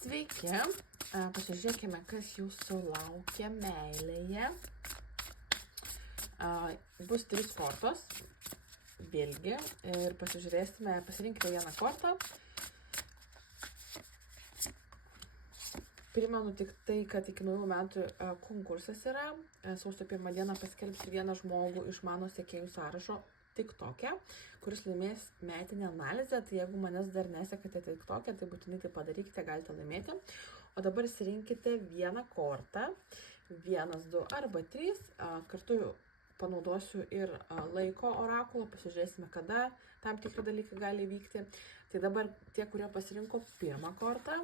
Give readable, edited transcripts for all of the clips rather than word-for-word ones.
Sveiki, pasižiūrėkime, kas jūsų laukia meilėje. Bus 3 kortos, vėlgi, ir pasižiūrėsime, pasirinkite vieną kortą. Primenu tik tai, kad iki naujų metų konkursas yra. Sausio 1 dieną paskelbsiu vieną žmogų iš mano sekėjų sąrašo TikTok'e, kuris laimės metinę analizę. Tai jeigu manęs dar nesekate TikTok'e, tai būtinai tai padarykite, galite laimėti. O dabar išsirinkite vieną kortą, 1, 2 arba 3. Kartu panaudosiu ir laiko orakulą, pasižiūrėsime, kada tam tikri dalykai gali vykti. Tai dabar tie, kurie pasirinko pirmą kortą,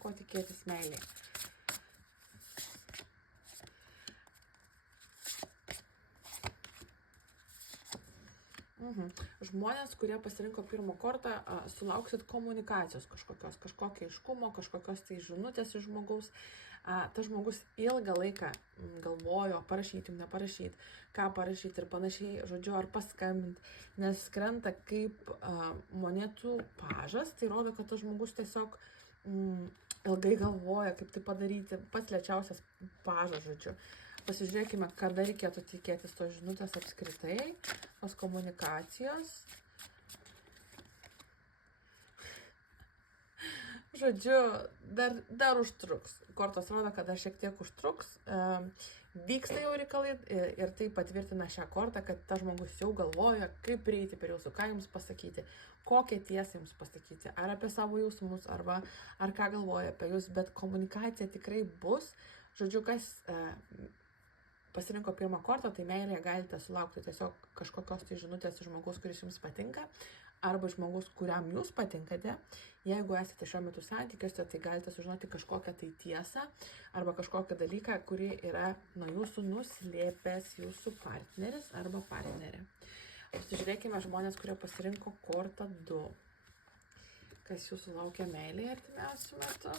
ko tikėtis meilėje. Žmonės, kurie pasirinko pirmą kortą, sulauksit komunikacijos kažkokio aiškumo, kažkokios tai žinutės iš žmogaus. Tas žmogus ilgą laiką galvojo, parašyti, neparašyti, ką parašyti ir panašiai, žodžiu, ar paskambinti, nes krenta kaip monetų pažas. Tai rodo, kad tas žmogus tiesiog ilgai galvoja, kaip tai padaryti, pats lėčiausias pažas, žodžiu. Pasižiūrėkime, kada reikėtų tikėtis tos žinutės apskritai, tos komunikacijos. Žodžiu, dar užtruks. Kortos rodo, kad dar šiek tiek užtruks. Vyksta jau reikalai ir tai patvirtina šią kortą, kad tas žmogus jau galvoja, kaip prieiti prie jūsų, ką jums pasakyti, kokią tiesą jums pasakyti, ar apie savo jausmus, ar ką galvoja apie jūs, bet komunikacija tikrai bus. Žodžiu, kas pasirinko pirmą kortą, tai meilėje galite sulaukti tiesiog kažkokios tai žinutės iš žmogaus, kuris jums patinka, arba žmogus, kuriam jūs patinkate. Jeigu esate šiuo metu santykiuose, tai galite sužinoti kažkokią tai tiesą arba kažkokią dalyką, kuri yra nuo jūsų nuslėpęs jūsų partneris arba partnerė. Pasižiūrėkime žmonės, kurie pasirinko kortą 2. Kas jūsų laukia meilėje artimiausiu metu?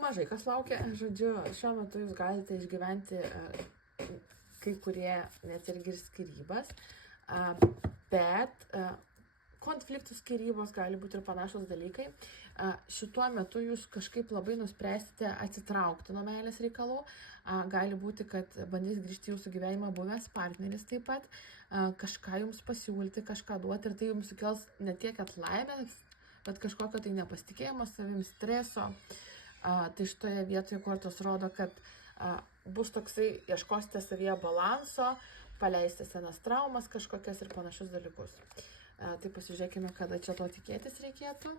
Mažai kas laukia, žodžiu, šiuo metu jūs galite išgyventi kai kurie net irgi ir skyrybas, bet konfliktų skyrybos gali būti ir panašus dalykai. Šituo metu jūs kažkaip labai nuspręsite atsitraukti nuo meilės reikalų. Gali būti, kad bandys grįžti jūsų gyvenimą buvęs partneris taip pat, kažką jums pasiūlyti, kažką duoti, ir tai jums sukels ne tiek laimės, bet kažkokio tai nepasitikėjimo savim, streso. Tai šitoje vietoje kortos rodo, kad bus toksai, ieškosite savyje balanso, paleisite senas traumas kažkokias ir panašius dalykus. Tai pasižiūrėkime, kada čia to tikėtis reikėtų.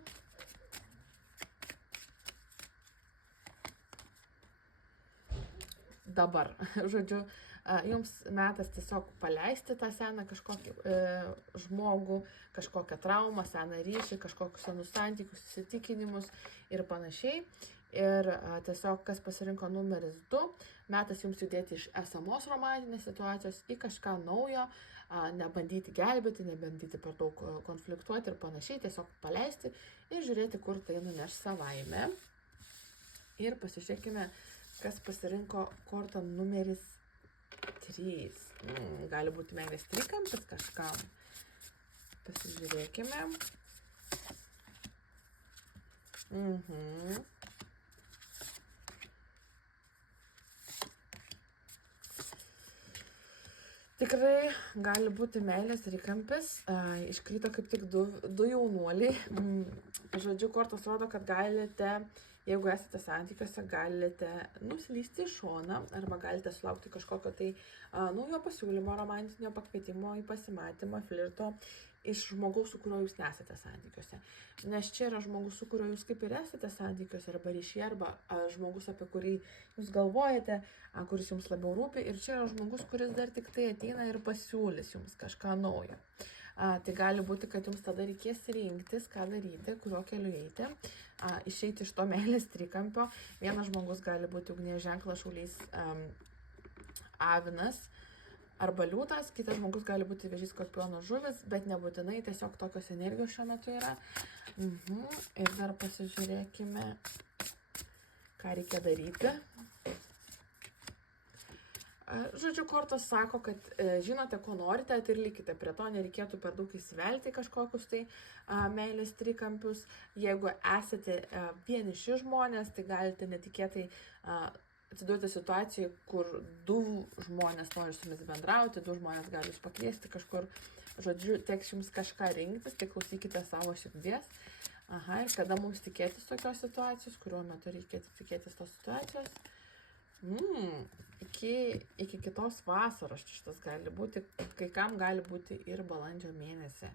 Dabar, žodžiu, jums metas tiesiog paleisti tą seną kažkokį žmogų, kažkokią traumą, seną ryšį, kažkokius senus santykius, įsitikinimus ir panašiai. Ir tiesiog, kas pasirinko numeris 2, metas jums judėti iš esamos romantinės situacijos į kažką naujo, nebandyti gelbėti, nebandyti per daug konfliktuoti ir panašiai, tiesiog paleisti ir žiūrėti, kur tai nuneš savaime. Ir pasižiūrėkime, kas pasirinko kortą numeris 3. Gali būti meilės trikampis kažkam. Pasižiūrėkime. Tikrai gali būti meilės trikampis. Iškrito kaip tik du jaunuoliai. Žodžiu, kortos rodo, kad galite, jeigu esate santykiuose, galite nuslysti į šoną arba galite sulaukti kažkokio tai naujo pasiūlymo, romantinio pakvietimo į pasimatymą, flirto iš žmogaus, su kuriuo jūs nesate santykiuose. Nes čia yra žmogus, su kuriuo jūs kaip ir esate santykiuose arba ryšyje, arba žmogus, apie kurį jūs galvojate, kuris jums labiau rūpi. Ir čia yra žmogus, kuris dar tik tai ateina ir pasiūlys jums kažką naujo. Tai gali būti, kad jums tada reikės rinktis, ką daryti, kuriuo keliu eiti, išeiti iš to meilės trikampio. Vienas žmogus gali būti ugnies ženklas, šaulys, avinas arba liūtas, kitas žmogus gali būti vėžys, skorpionas, žuvis, bet nebūtinai, tiesiog tokios energijos šiuo metu yra. Ir dar pasižiūrėkime, ką reikia daryti. Žodžiu, kortos sako, kad žinote, ko norite, tai ir likite prie to, nereikėtų per daug įsivelti kažkokius tai meilės trikampius. Jeigu esate vieniši žmonės, tai galite netikėtai atsidurti situacijai, kur du žmonės nori su jumis bendrauti, du žmonės gali jūs pakviesti kažkur. Žodžiu, teks jums kažką rinktis, tai klausykite savo širdies. Aha, ir kada mums tikėtis tokios situacijos, kuriuo metu reikėtų tikėtis tos situacijos? Iki kitos vasaros šitas gali būti, kai kam gali būti ir balandžio mėnesį.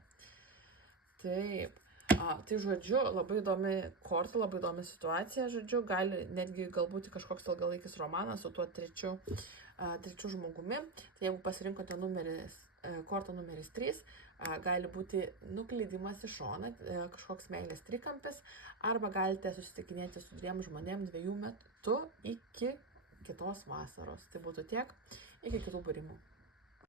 Taip, tai žodžiu, labai įdomi korta, labai įdomi situacija, žodžiu, gali netgi galbūt kažkoks ilgalaikis romanas su tuo trečiu žmogumi. Tai jeigu pasirinkote kortą numeris 3, gali būti nuklydimas į šoną, kažkoks meilės trikampis, arba galite susitikinėti su 2 žmonėm 2 metų iki kitos vasaros. Tai būtų tiek, iki kitų būrimų.